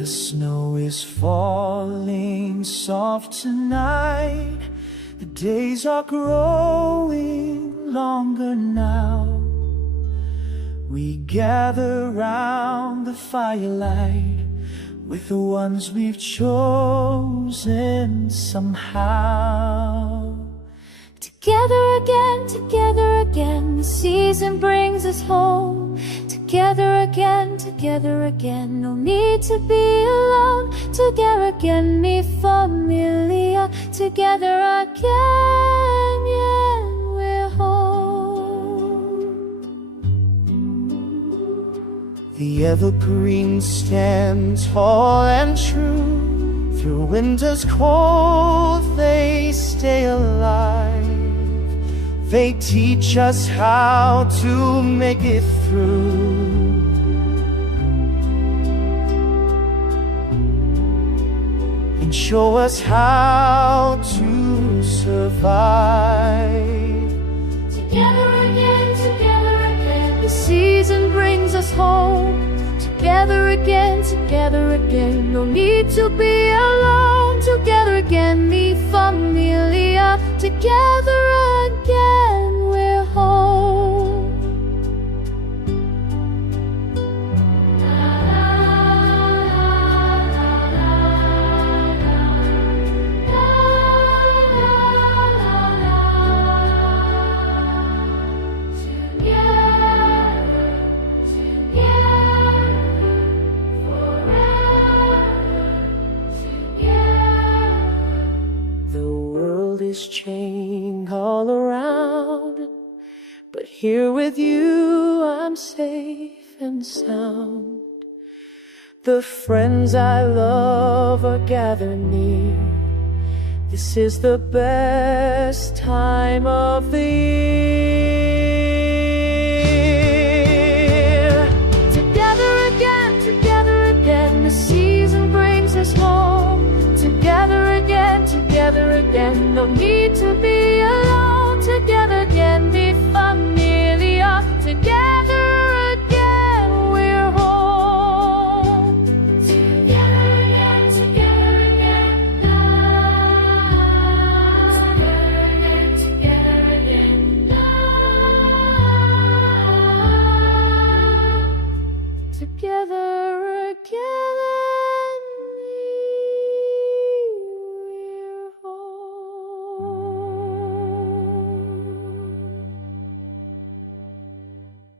The snow is falling soft tonight. The days are growing longer now. We gather round the firelight with the ones we've chosen somehow. Together again, the season brings us home. Together again, no need to be alone. Together again, mi familia. Together again, yeah, we're home. The evergreens stand tall and true. Through winter's cold, they stay alive. They teach us how to make it through. And show us how to survive. Together again, the season brings us home. Together again, no need to be alone. Together again, mi familia. Together again, we're home. Is changing all around, but here with you I'm safe and sound. The friends I love are gathered near. This is the best time of the year. Together again, the season brings us home. Together again, no need to be